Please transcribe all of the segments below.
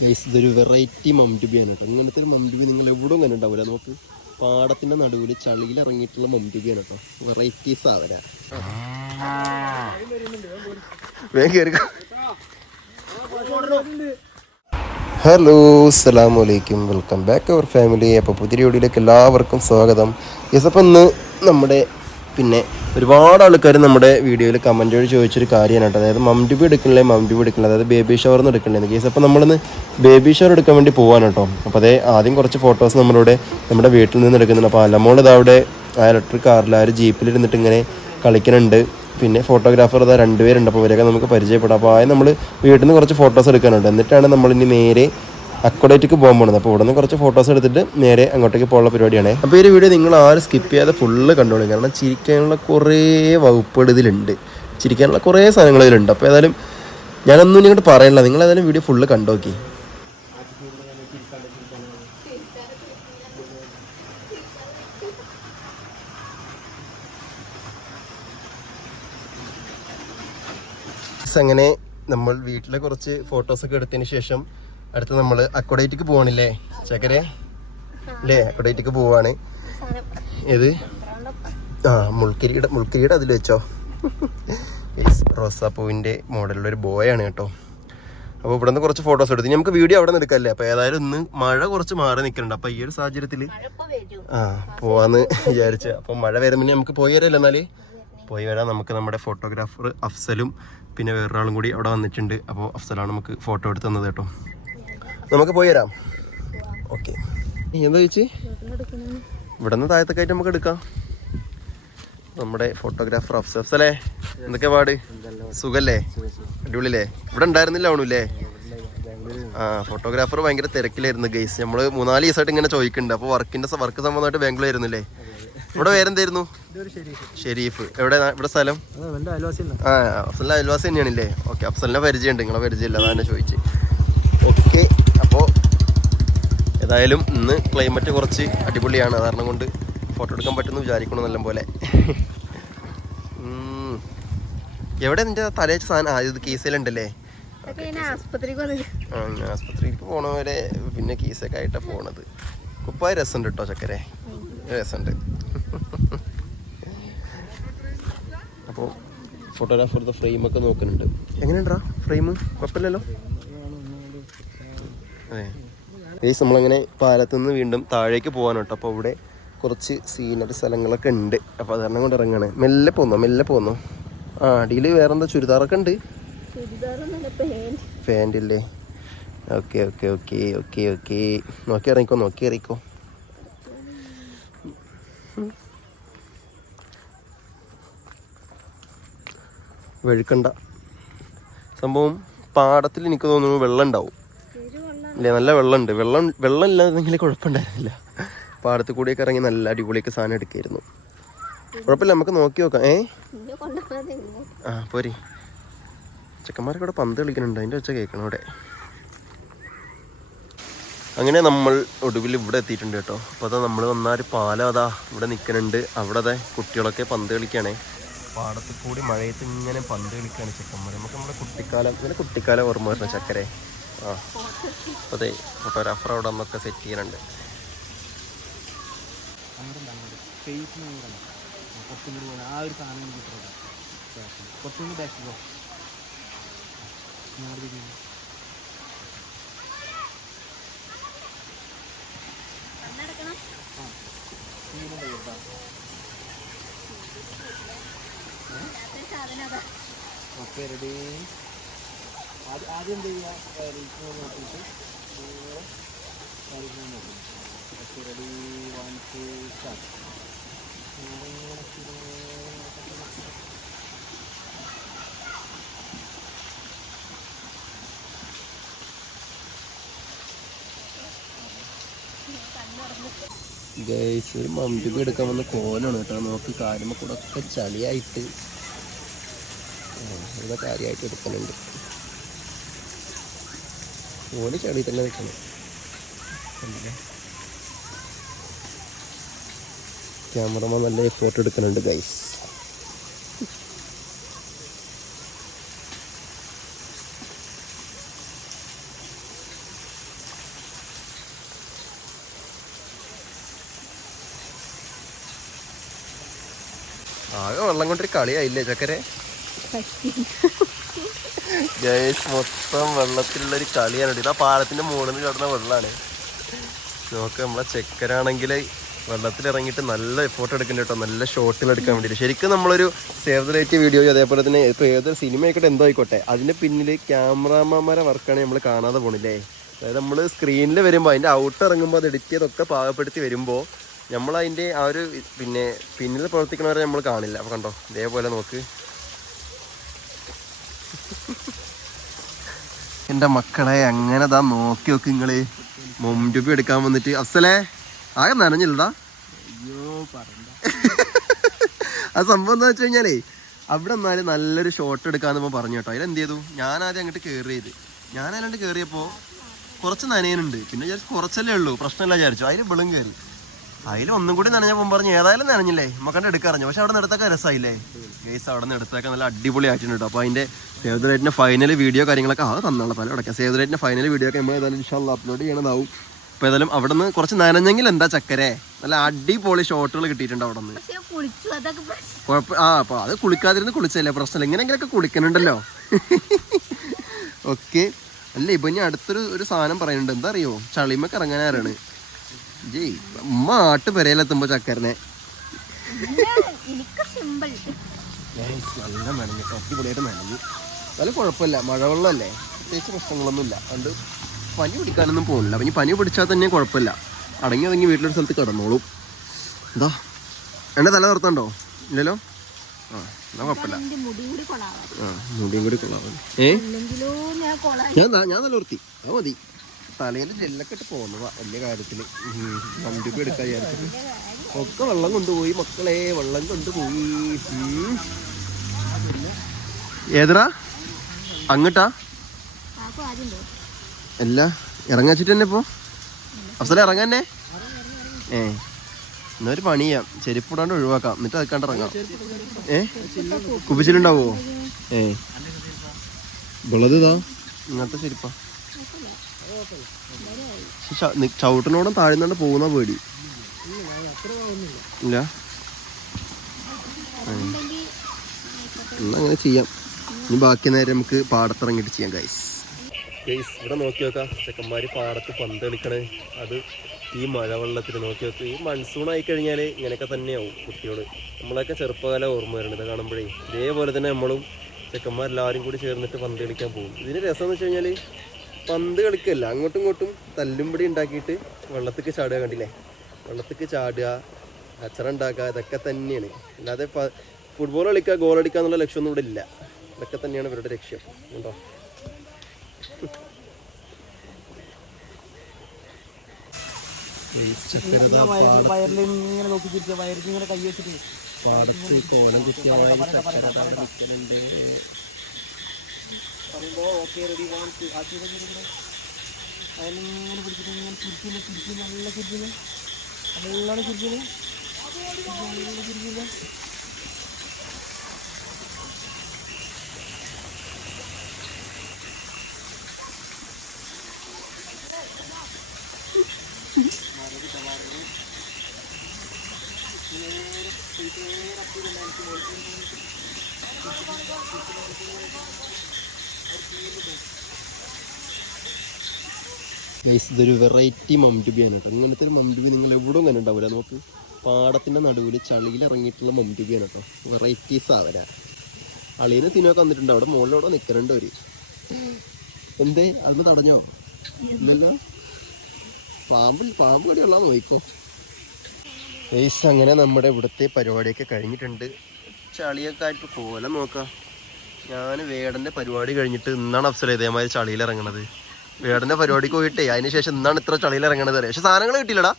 Guys ഇതൊരു variety മംഡുബിയാണ് കേട്ടോ. ഇങ്ങനത്തെ ഒരു മംഡുബി നിങ്ങൾ എവിടെ അങ്ങനെ ഉണ്ടാവില്ല നമുക്ക് പാടത്തിന്റെ നടുവിൽ ചളിയിൽ ഇറങ്ങിയിട്ടുള്ള മംഡുബിയാണ് കേട്ടോ. വെറൈറ്റി സാധന. വേഗം കേറിക്കോ. ഹലോ വലൈക്കും വെൽക്കം ബാക്ക് അവർ ഫാമിലി അപ്പോൾ പുതിയ വീഡിയോയിലേക്ക് എല്ലാവർക്കും സ്വാഗതം. യെസ് അപ്പം ഇന്ന് നമ്മുടെ പിന്നെ ഒരുപാട് ആൾക്കാർ നമ്മുടെ വീഡിയോയിൽ കമന്റ് വഴി ചോദിച്ചൊരു കാര്യമാണ് കേട്ടോ. അതായത് മംഡുബി എടുക്കണില്ലേ? മംഡുബി എടുക്കണില്ല? അതായത് ബേബി ഷവർ എന്ന് എടുക്കണില്ലേ? കേസ് അപ്പോൾ നമ്മളിന്ന് ബേബി ഷവർ എടുക്കാൻ വേണ്ടി പോകാൻ കേട്ടോ. അപ്പോൾ അതേ ആദ്യം കുറച്ച് ഫോട്ടോസ് നമ്മളിവിടെ നമ്മുടെ വീട്ടിൽ നിന്ന് എടുക്കുന്നുണ്ട്. അപ്പോൾ അലമോൾ ഇതവിടെ ആ ഇലക്ട്രിക് കാറിൽ ആ ഒരു ജീപ്പിൽ ഇരുന്നിട്ട് ഇങ്ങനെ കളിക്കുന്നുണ്ട് പിന്നെ ഫോട്ടോഗ്രാഫർ ഇതാ രണ്ടുപേരുണ്ട്. അപ്പോൾ ഇവരൊക്കെ നമുക്ക് പരിചയപ്പെടാം. അപ്പോൾ ആദ്യം നമ്മൾ വീട്ടിൽ നിന്ന് കുറച്ച് ഫോട്ടോസ് എടുക്കാനുണ്ട്. എന്നിട്ടാണ് നമ്മളിനി നേരെ അക്കോഡേറ്റിക്ക് പോകാൻ പോകുന്നത് അപ്പോൾ ഇവിടെ നിന്ന് കുറച്ച് ഫോട്ടോസ് എടുത്തിട്ട് നേരെ അങ്ങോട്ടേക്ക് പോകാനുള്ള പരിപാടിയാണ്. അപ്പോൾ ഈ വീഡിയോ നിങ്ങൾ ആരും സ്കിപ്പ് ചെയ്യാതെ ഫുള്ള് കണ്ടോളൂ. കാരണം ചിരിക്കാനുള്ള കുറേ വകുപ്പുകൾ ഇതിലുണ്ട്. ചിരിക്കാനുള്ള കുറേ സാധനങ്ങൾ ഇതിലുണ്ട്. അപ്പോൾ ഏതായാലും ഞാനൊന്നും ഇങ്ങോട്ട് പറയണില്ല. നിങ്ങൾ ഏതായാലും വീഡിയോ ഫുള്ള് കണ്ടോക്കി അങ്ങനെ നമ്മൾ വീട്ടിലെ കുറച്ച് ഫോട്ടോസൊക്കെ എടുത്തതിന് ശേഷം അടുത്ത് നമ്മൾ അക്കോഡേറ്റിക്ക് പോവാണില്ലേ? ചക്കരെ? അല്ലേ അക്കോഡേറ്റിക്ക് പോവാണ്. ഏത്? ആ മുൾക്കിരീടെ മുൾക്കിരീടെ അതിൽ വെച്ചോ. റോസാപ്പൂവിന്റെ ഒരു ബോയാണ് കേട്ടോ. അപ്പോൾ ഇവിടെ നിന്ന് കുറച്ച് ഫോട്ടോസ് എടുത്തു. നമുക്ക് വീഡിയോ അവിടെ നിന്ന് എടുക്കല്ലേ അപ്പോൾ ഏതായാലും ഇന്ന് മഴ കുറച്ച് മാറി നിൽക്കുന്നുണ്ട്. അപ്പോൾ ഈ ഒരു സാഹചര്യത്തിൽ ആ പോവാന്ന് വിചാരിച്ച്. അപ്പോൾ മഴ വരുമ്പോൾ നമുക്ക് പോയി വരല്ലോ എന്നാൽ? പോയി വരാൻ നമുക്ക് നമ്മുടെ ഫോട്ടോഗ്രാഫർ അഫ്സലും പിന്നെ വേറൊരാളും കൂടി അവിടെ വന്നിട്ടുണ്ട്. അപ്പോൾ അഫ്സലാണ് നമുക്ക് ഫോട്ടോ എടുത്ത് തന്നത് കേട്ടോ. നമുക്ക് പോയി വരാം. ഓക്കെ. എന്താ ചേച്ചി? ഇവിടെ നിന്ന് താഴത്തേക്കായിട്ട് നമുക്ക് എടുക്കാം. നമ്മുടെ ഫോട്ടോഗ്രാഫർ അഫ്സൽ അല്ലേ? എന്തൊക്കെ പാട്? സുഖല്ലേ? അടിപൊളിയല്ലേ? ഇവിടെ ഉണ്ടായിരുന്നില്ല ആവണല്ലേ ആ ഫോട്ടോഗ്രാഫർ ഭയങ്കര തിരക്കിലായിരുന്നു ഗൈസ് നമ്മൾ മൂന്നാൽ ദിവസമായിട്ട് ഇങ്ങനെ ചോദിക്കുന്നുണ്ട്. അപ്പോൾ വർക്കിന്റെ വർക്ക് സംബന്ധമായിട്ട് ബാംഗ്ലൂർ ആയിരുന്നില്ലേ ഇവിടെ വേറെന്തായിരുന്നു ഷെരീഫ്. എവിടെ ഇവിടെ സ്ഥലം? ആ അഫ്സലിന്റെ അയൽവാസി തന്നെയാണല്ലേ? ഓക്കെ അഫ്സലിനെ പരിചയമുണ്ട്. നിങ്ങളെ പരിചയമില്ല അതാണ് ചോദിച്ചു. ഓക്കെ. ഏതായാലും ഇന്ന് ക്ലൈമറ്റ് കുറച്ച് അടിപൊളിയാണ്. കാരണം കൊണ്ട് ഫോട്ടോ എടുക്കാൻ പറ്റുമെന്ന് വിചാരിക്കണം നല്ല പോലെ. എവിടെ നിന്റെ തലേച്ച സാധനം? ആ ഇത് കീസയിലുണ്ടല്ലേ? ആസ്പത്രിക്ക് വന്നത്. ആ ഞാൻ ആസ്പത്രിക്ക് പോണവരെ പിന്നെ കീസൊക്കെ ആയിട്ടാണ് പോണത്. കുപ്പായ രസമുണ്ട് കേട്ടോ ചക്കരെ. രസമുണ്ട്. അപ്പോൾ ഫോട്ടോഗ്രാഫറുടെ ഫ്രെയിമൊക്കെ നോക്കുന്നുണ്ട്. എങ്ങനെയുണ്ടാ? ഫ്രെയിം കുഴപ്പമില്ലല്ലോ? അതെ. ഗൈസ് നമ്മളങ്ങനെ പാലത്തു നിന്ന് വീണ്ടും താഴേക്ക് പോകാൻ കേട്ടോ. അപ്പോൾ അവിടെ കുറച്ച് സീനറി സ്ഥലങ്ങളൊക്കെ ഉണ്ട്. അപ്പോൾ അത് കാരണം കൊണ്ട് ഇറങ്ങാണ്. മെല്ലെ പോന്നോ മെല്ലെ പോന്നോ? ആ അടിയിൽ വേറെന്താ? ചുരിദാറൊക്കെ ഉണ്ട്? പാന്റ് ഇല്ലേ okay okay okay okay okay. നോക്കി ഇറങ്ങിക്കോ നോക്കി ഇറങ്ങിക്കോ. വെഴുക്കണ്ട സംഭവം പാടത്തിൽ എനിക്ക് തോന്നുന്നു വെള്ളം ഉണ്ടാവും. ഇല്ലേ നല്ല വെള്ളമുണ്ട്. വെള്ളം വെള്ളം ഇല്ലാതെങ്കിൽ കുഴപ്പമുണ്ടായിരുന്നില്ല. പാടത്ത് കൂടിയൊക്കെ ഇറങ്ങി നല്ല അടിപൊളിയൊക്കെ സാധനം എടുക്കായിരുന്നു. കുഴപ്പമില്ല നമുക്ക് നോക്കി നോക്കാം. ഏ? ആ പോരി. ചെക്കന്മാരൊക്കെ ഇവിടെ പന്ത് കളിക്കുന്നുണ്ട്. അതിന്റെ വെച്ച കേൾക്കണം അവിടെ. അങ്ങനെ നമ്മൾ ഒടുവിൽ ഇവിടെ എത്തിയിട്ടുണ്ട് കേട്ടോ. അപ്പോൾ അതാ നമ്മൾ വന്നാൽ പാലം അതാ ഇവിടെ നിൽക്കുന്നുണ്ട്. അവിടെ അതെ കുട്ടികളൊക്കെ പന്ത് കളിക്കുകയാണേ പാടത്ത് കൂടി മഴയത്ത് ഇങ്ങനെ പന്ത് കളിക്കുകയാണ് ചെക്കന്മാർ നമുക്ക് നമ്മുടെ കുട്ടിക്കാലം ഇങ്ങനെ കുട്ടിക്കാലം ഓർമ്മ വരുന്ന ചക്കരെ. ആ. അതെ ഫോട്ടോഗ്രാഫർ അവിടെ വന്നൊക്കെ സെറ്റ് ചെയ്യുന്നുണ്ട്. ആ ഒരു സാധനം കുറച്ചുകൂടി ബാക്കിലോ ഓക്കെ റെഡി ആദ്യം എന്ത് ഗൈസ് ഒരു മമ്പിക്ക് എടുക്കാൻ വന്ന കോലാണ് കേട്ടോ. നോക്ക് കാര്യമൊക്കെ കൂടെ ഒക്കെ ചളിയായിട്ട് കാര്യമായിട്ട് എടുക്കുന്നുണ്ട് ഓൽ ചെളി തന്നെ നിൽക്കണം. ക്യാമറമാൻ നല്ല എഫേർട്ട് എടുക്കുന്നുണ്ട് ഗൈസ് ആകെ വെള്ളം കൊണ്ടൊരു കളിയായില്ലേ ചക്കരെ? ഗൈസ് മൊത്തം വെള്ളത്തിലുള്ളൊരു കളിയാണ്. ഇതാ പാലത്തിന്റെ മുകളിൽ നിന്ന് കിടന്ന വെള്ളമാണ് നോക്ക് നമ്മളെ ചെക്കരാണെങ്കിൽ വെള്ളത്തിൽ ഇറങ്ങിയിട്ട് നല്ല എഫോർട്ട് എടുക്കുന്നുണ്ട് കേട്ടോ. നല്ല ഷോട്ടിൽ എടുക്കാൻ വേണ്ടിയിട്ട് ശരിക്കും നമ്മളൊരു സേവ് ദ ലൈറ്റ് വീഡിയോ അതേപോലെ തന്നെ ഇപ്പോൾ ഏതൊരു സിനിമ ആയിക്കോട്ടെ എന്തോ ആയിക്കോട്ടെ അതിന്റെ പിന്നിൽ ക്യാമറാമാരെ വർക്കാണ് നമ്മൾ കാണാതെ പോണില്ലേ. അതായത് നമ്മൾ സ്ക്രീനിൽ വരുമ്പോൾ അതിന്റെ ഔട്ട് ഇറങ്ങുമ്പോൾ അത് എഡിറ്റ് ചെയ്തൊക്കെ പാകപ്പെടുത്തി വരുമ്പോൾ നമ്മൾ അതിന്റെ ആ ഒരു പിന്നെ പിന്നിൽ പ്രവർത്തിക്കുന്നവരെ നമ്മൾ കാണില്ല. അപ്പോൾ കണ്ടോ? ഇതേപോലെ നോക്ക്. എന്റെ മക്കളെ അങ്ങനെ താ നോക്കി നോക്കി നിങ്ങൾ. മൊംറ്റുപ്പി എടുക്കാൻ വന്നിട്ട്. അസലേ ആകെ നനഞ്ഞില്ലടാ. അയ്യോ പറയണ്ട. ആ സംഭവം എന്താ വെച്ച് കഴിഞ്ഞാലേ അവിടെ എന്നാലും നല്ലൊരു ഷോട്ട് എടുക്കാന്ന് പറഞ്ഞു കേട്ടോ. അതിലെന്ത് ചെയ്തു? ഞാൻ ആദ്യം അങ്ങോട്ട് കയറിയത് ഞാൻ അതിലാണ്ട് കയറിയപ്പോൾ കുറച്ച് നനയനുണ്ട് പിന്നെ വിചാരിച്ചു കുറച്ചല്ലേ ഉള്ളൂ. പ്രശ്നമില്ല വിചാരിച്ചു. അതിൽ വെള്ളം കയറി അതിൽ ഒന്നും കൂടി നനഞ്ഞപ്പോൾ പറഞ്ഞു ഏതായാലും നനഞ്ഞില്ലേ? മക്കണ്ട് എടുക്കാറിഞ്ഞു പക്ഷെ അവിടെ നിന്ന് എടുത്തൊക്കെ രസമായില്ലേ ഗേസ് അവിടെ നിന്ന് എടുത്തൊക്കെ നല്ല അടിപൊളി ആയിട്ടുണ്ട് അപ്പോൾ അതിന്റെ സേവ് ദ ഫൈനൽ വീഡിയോ കാര്യങ്ങളൊക്കെ ആ തന്നാണ് പല ഇടയ്ക്ക് സേവ് ദ ഫൈനൽ വീഡിയോ ഒക്കെ നമ്മൾ ഏതായാലും ഇൻഷാല്ല അപ്ലോഡ് ചെയ്യണതാവും. അപ്പോൾ ഏതായാലും അവിടെ നിന്ന് കുറച്ച് നനഞ്ഞെങ്കിൽ എന്താ ചക്കരെ? നല്ല അടിപൊളി ഷോട്ടുകൾ കിട്ടിയിട്ടുണ്ട് അവിടെ നിന്ന് ആ അപ്പോൾ അത് കുളിക്കാതിരുന്ന് കുളിച്ചല്ലേ പ്രശ്നമില്ല ഇങ്ങനെങ്കിലൊക്കെ കുളിക്കണുണ്ടല്ലോ. ഓക്കെ അല്ല ഇപ്പൊ ഇനി അടുത്തൊരു ഒരു സാധനം പറയുന്നുണ്ട്. എന്താ അറിയോ? ചളിമൊക്കെ ഇറങ്ങാനാരാണ്. ജയ് മാട്ട് പെരയിലെത്തുമ്പോ ചക്കരനെ. നല്ല മെനഞ്ഞു അടിപൊളിയായിട്ട് മെനഞ്ഞു. നല്ല കുഴപ്പമില്ല മഴവെള്ളമല്ലേ? പ്രത്യേകിച്ച് പ്രശ്നങ്ങളൊന്നുമില്ല. അതുകൊണ്ട് പനി പിടിക്കാനൊന്നും പോകുന്നില്ല. അപ്പം ഇനി പനി പിടിച്ചാൽ തന്നെ കുഴപ്പമില്ല. അടങ്ങി അടങ്ങി വീട്ടിലൊരു സ്ഥലത്ത് കിടന്നോളും. എന്താ? എന്റെ തല നിർത്തണ്ടോ? ഇല്ലല്ലോ? ആ എന്നാ കുഴപ്പമില്ല. ആ മുടിയും കൂടി കൊള്ളാവും ഏ? ഞാൻ ഞാൻ ഞാൻ നല്ല വൃത്തി അത് മതി. തലയിൽ ജെല്ലൊക്കെ ഇട്ട് വലിയ കാര്യത്തിൽ വണ്ടിക്ക് എടുക്കാൻ വിചാരിച്ചത് ഒക്കെ വെള്ളം കൊണ്ടുപോയി മക്കളെ വെള്ളം കൊണ്ടുപോയി. ഏതാ അങ്ങട്ടാ? അല്ല ഇറങ്ങാച്ചിട്ട് തന്നെ ഇപ്പോ? അവസരം ഇറങ്ങാന്നെ? ഏ. എന്നാ ഒരു പണി ചെയ്യാം ചെരുപ്പിടാണ്ട് ഒഴിവാക്കാം. എന്നിട്ട് അത് ഇറങ്ങാം. ഏ? കുപ്പിച്ചിലുണ്ടാവോ? ഏ. വെള്ളത് ഇതാ ഇങ്ങനത്തെ ചെരുപ്പാ. ചവിട്ടിനോടും താഴ്ന്നാണ്ട് പോകുന്ന പേടി. ഇല്ല. അങ്ങനെ ചെയ്യാം. ഇനി ബാക്കി നേരം നമുക്ക് പാടത്തിറങ്ങിയിട്ട് ചെയ്യാം ഗൈസ് ഗൈസ് ഇവിടെ നോക്കി നോക്കാം. ചെക്കന്മാര് പാടത്ത് പന്ത് കളിക്കണേ അത് ഈ മഴവെള്ളത്തിൽ നോക്കി നോക്കി. ഈ മൺസൂൺ ആയി കഴിഞ്ഞാൽ ഇങ്ങനെയൊക്കെ തന്നെയാവും കുട്ടിയോട് നമ്മളൊക്കെ ചെറുപ്പകാല ഓർമ്മ വരുന്നത് കാണുമ്പോഴേ. ഇതേപോലെ തന്നെ നമ്മളും ചെക്കന്മാരെല്ലാവരും കൂടി ചേർന്നിട്ട് പന്ത് കളിക്കാൻ പോകും. ഇതിന് രസം എന്ന് വെച്ച് കഴിഞ്ഞാൽ പന്ത് കളിക്കല്ല. അങ്ങോട്ടും ഇങ്ങോട്ടും തല്ലുംപിടി ഉണ്ടാക്കിയിട്ട് വെള്ളത്തേക്ക് ചാടുക കണ്ടില്ലേ? വെള്ളത്തേക്ക് ചാടുക അച്ചറ ഉണ്ടാക്കുക ഇതൊക്കെ തന്നെയാണ്. അല്ലാതെ ഫുട്ബോൾ കളിക്കുക ഗോൾ അടിക്കുക എന്നുള്ള ലക്ഷ്യമൊന്നും ഇവിടെ ഇല്ല. ഇതൊക്കെ തന്നെയാണ് ഇവരുടെ ലക്ഷ്യം. ഉണ്ടോ പാടത്ത് കോലം നിൽക്കലുണ്ട് പറയുമ്പോ ഓക്കെ റെഡി വൺ ടു ആക്കി വയറിങ്ങനെ പിടിച്ചിട്ട് ഇങ്ങനെ ചിരിക്കില്ല ചിരിക്കില്ല നല്ല ചിരിക്കില്ല നല്ലോണം ചിരിക്കില്ല നല്ല ചിരിക്കില്ല ഗൈസ് ഇതൊരു വെറൈറ്റി മംഡുബിയാണ് കേട്ടോ ഇങ്ങനത്തെ ഒരു മംടുബി നിങ്ങൾ എവിടെ ഒന്നും ഉണ്ടാവില്ല നമുക്ക് പാടത്തിന്റെ നടുവിൽ ചളിയിൽ ഇറങ്ങിയിട്ടുള്ള മംഡുബിയാണ് കേട്ടോ വെറൈറ്റി സാധന. അളിയനെ തിന്നൊക്കെ വന്നിട്ടുണ്ട്. അവിടെ മുകളിലവിടെ നിൽക്കുന്നുണ്ട് അവർ എന്തേ? അന്ന് തടഞ്ഞോ? ഇല്ലല്ലോ പാമ്പ് പാമ്പ് കടിയുള്ള നോക്കോ ഗൈസ് അങ്ങനെ നമ്മുടെ ഇവിടുത്തെ പരിപാടിയൊക്കെ കഴിഞ്ഞിട്ടുണ്ട്. ചളിയൊക്കെ ആയിട്ട് കോലം നോക്കാം. ഞാൻ വേടന്റെ പരിപാടി കഴിഞ്ഞിട്ട് ഇന്നാണ് അഫ്സല ഇതേമാതിരി ചളിയിൽ ഇറങ്ങണത്. വേടന്റെ പരിപാടിക്ക് പോയിട്ടേ അതിന് ശേഷം ഇന്നാണ് ഇത്ര ചളിയിൽ ഇറങ്ങണത് അറിയാം? പക്ഷെ സാധനങ്ങൾ കിട്ടിയില്ലടാ.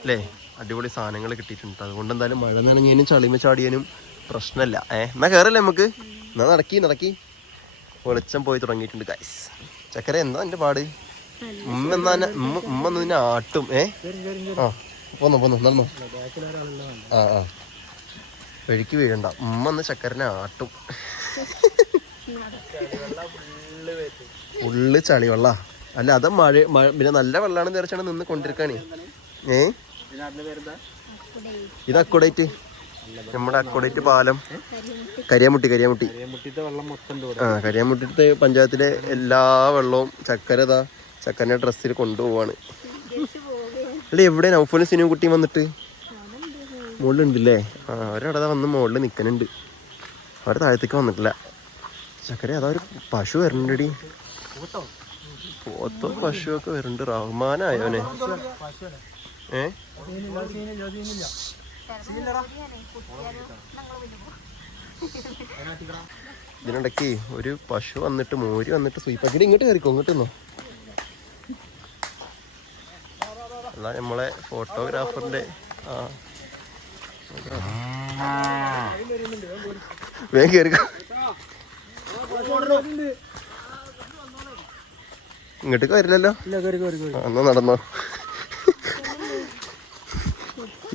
അല്ലേ? അടിപൊളി സാധനങ്ങൾ കിട്ടിയിട്ടുണ്ട്. അതുകൊണ്ട് എന്തായാലും മഴ നനഞ്ഞതിനും ചളിമ ചാടിയതിനും പ്രശ്നമില്ല. ഏ എന്നാ കയറല്ലേ നമുക്ക്? എന്നാ നടക്കി നടക്കി. വെളിച്ചം പോയി തുടങ്ങിയിട്ടുണ്ട് ഗൈസ് ചക്കര എന്താ എന്റെ പാട്? ഉമ്മ എന്നാ ഉമ്മ ഉമ്മ നിന്നെ ആട്ടും. ഏ? ആ പോന്നോ പോന്നോ നടന്നോ. ആ ആ. വഴിക്ക് വീഴണ്ട. ഉമ്മ ഒന്ന് ചക്കരനെ ആട്ടും. ഉള്ളു ചളി വെള്ള അല്ല അത് മഴ പിന്നെ നല്ല വെള്ളമാണ് നിറച്ചാണ് നിന്ന് കൊണ്ടിരിക്കാണേ ഏ? ഇത് അക്കോഡേറ്റ് നമ്മുടെ അക്കോഡേറ്റ് പാലം. കരിയാമുട്ടി കരിയാമുട്ടി. ആ കരിയാമുട്ടിത്തെ പഞ്ചായത്തിലെ എല്ലാ വെള്ളവും ചക്കര ഇതാ ചക്കരന്റെ ഡ്രസ്സിൽ കൊണ്ടുപോവാണ്. അല്ല എവിടെ നൗഫലും സിനിമ കുട്ടിയും വന്നിട്ട്? മുകളിലുണ്ടല്ലേ? ആ അവരവിടെ വന്ന് മുകളിൽ നിൽക്കുന്നുണ്ട് അവർ താഴത്തേക്ക് വന്നിട്ടില്ല. ചക്കര അതാ ഒരു പശു വരണ്ടടി പോത്തോ പശു ഒക്കെ വരുന്നുണ്ട് റഹ്മാനായോനെ ഏ? ഇതിനിടയ്ക്ക് ഒരു പശു വന്നിട്ട് മോര് വന്നിട്ട് സ്വീപ്പാക്കിട്ട് ഇങ്ങോട്ട് കയറിക്കോ ഇങ്ങോട്ട് നിന്നോ എന്നാ നമ്മളെ ഫോട്ടോഗ്രാഫറിന്റെ ആ വേഗം കയറിക്കോ ഇങ്ങോട്ടേക്ക് വരില്ലല്ലോ കയറി കയറി കയറി എന്നാ നടന്നോ.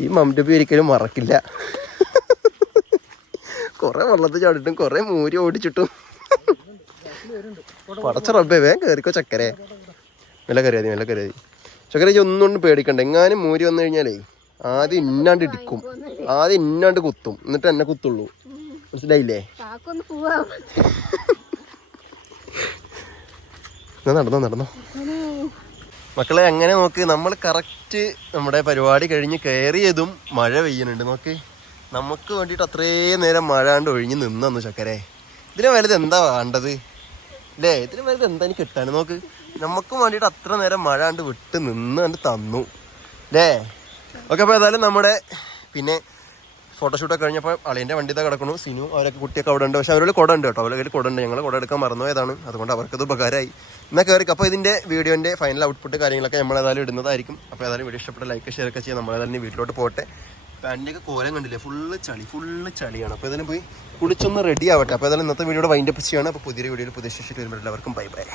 ഈ മമ്മൂട്ടി ഒരിക്കലും മറക്കില്ല. കൊറേ വെള്ളത്തിൽ ചാടിട്ടും കൊറേ മൂരി ഓടിച്ചിട്ടും. പടച്ച റബ്ബേ വേഗം കയറിക്കോ ചക്കരെ. മെല്ലെ കയറിയാതി മെല്ലെ കയറിയാതി ചക്കര ഒന്നും കൊണ്ടും പേടിക്കണ്ട. എങ്ങാനും മൂരി വന്നു കഴിഞ്ഞാലേ ആദ്യം ഇന്നാണ്ട് ഇടിക്കും. ആദ്യം ഇന്നാണ്ട് കുത്തും. എന്നിട്ട് എന്നെ കുത്തുള്ളൂ. മനസ്സിലായില്ലേ? നടന്നോ നടന്നോ? മക്കളെ അങ്ങനെ നോക്ക്. നമ്മൾ കറക്റ്റ് നമ്മുടെ പരിപാടി കഴിഞ്ഞ് കയറിയതും മഴ പെയ്യുന്നുണ്ട്. നോക്ക്. നമുക്ക് വേണ്ടിയിട്ട് അത്രേ നേരം മഴ കണ്ട് ഒഴിഞ്ഞ് നിന്നു ചക്കരെ. ഇതിന് വലുത് എന്താ വേണ്ടത്? അല്ലേ ഇതിന് വലുത് എന്താ എനിക്ക് കിട്ടാൻ നോക്ക്. നമുക്കും വേണ്ടിയിട്ട് അത്ര നേരം മഴ കണ്ട് വിട്ട് നിന്ന് കണ്ട് തന്നു. അല്ലേ ഓക്കെ അപ്പോൾ ഏതായാലും നമ്മുടെ പിന്നെ ഫോട്ടോഷൂട്ടൊക്കെ കഴിഞ്ഞപ്പോൾ അളിയന്റെ വണ്ടി ഇതാ കിടക്കണു. സിനു അവരൊക്കെ കുട്ടിയൊക്കെ അവിടെ ഉണ്ട്. പക്ഷെ അവരുടെ കുട ഉണ്ട് കേട്ടോ. അവരുടെ കയ്യിൽ കുട ഉണ്ട്. ഞങ്ങൾ കുട എടുക്കാൻ മറന്നുപോയതാണ് അതുകൊണ്ട് അവർക്കത് ഉപകാരമായി. എന്നാൽ കയറി അപ്പോൾ ഇതിന്റെ വീഡിയോന്റെ ഫൈനൽ ഔട്ട്പുട്ട് കാര്യങ്ങളൊക്കെ നമ്മൾ ഏതായാലും ഇടുന്നതായിരിക്കും. അപ്പോൾ ഏതായാലും വീഡിയോ ഇഷ്ടപ്പെട്ട ലൈക്ക് ഷെയർ ഒക്കെ ചെയ്യാം. നമ്മൾ ഏതായാലും വീട്ടിലോട്ട് പോട്ടെ പാന്റിന്റെ കോലം കണ്ടില്ലേ? ഫുള്ള് ചളി ഫുള്ള് ചളിയാണ്. അപ്പോൾ ഇതിന് പോയി കുളിച്ചൊന്ന് റെഡി ആവട്ടെ. അപ്പോൾ ഏതായാലും ഇന്നത്തെ വീഡിയോയുടെ വൈൻഡപ്പ് ചെയ്യാണ് അപ്പോൾ പുതിയ വീഡിയോയിൽ പുതിയ ശേഷിട്ട് വരുമ്പോൾ എല്ലാവർക്കും ബൈ ബൈ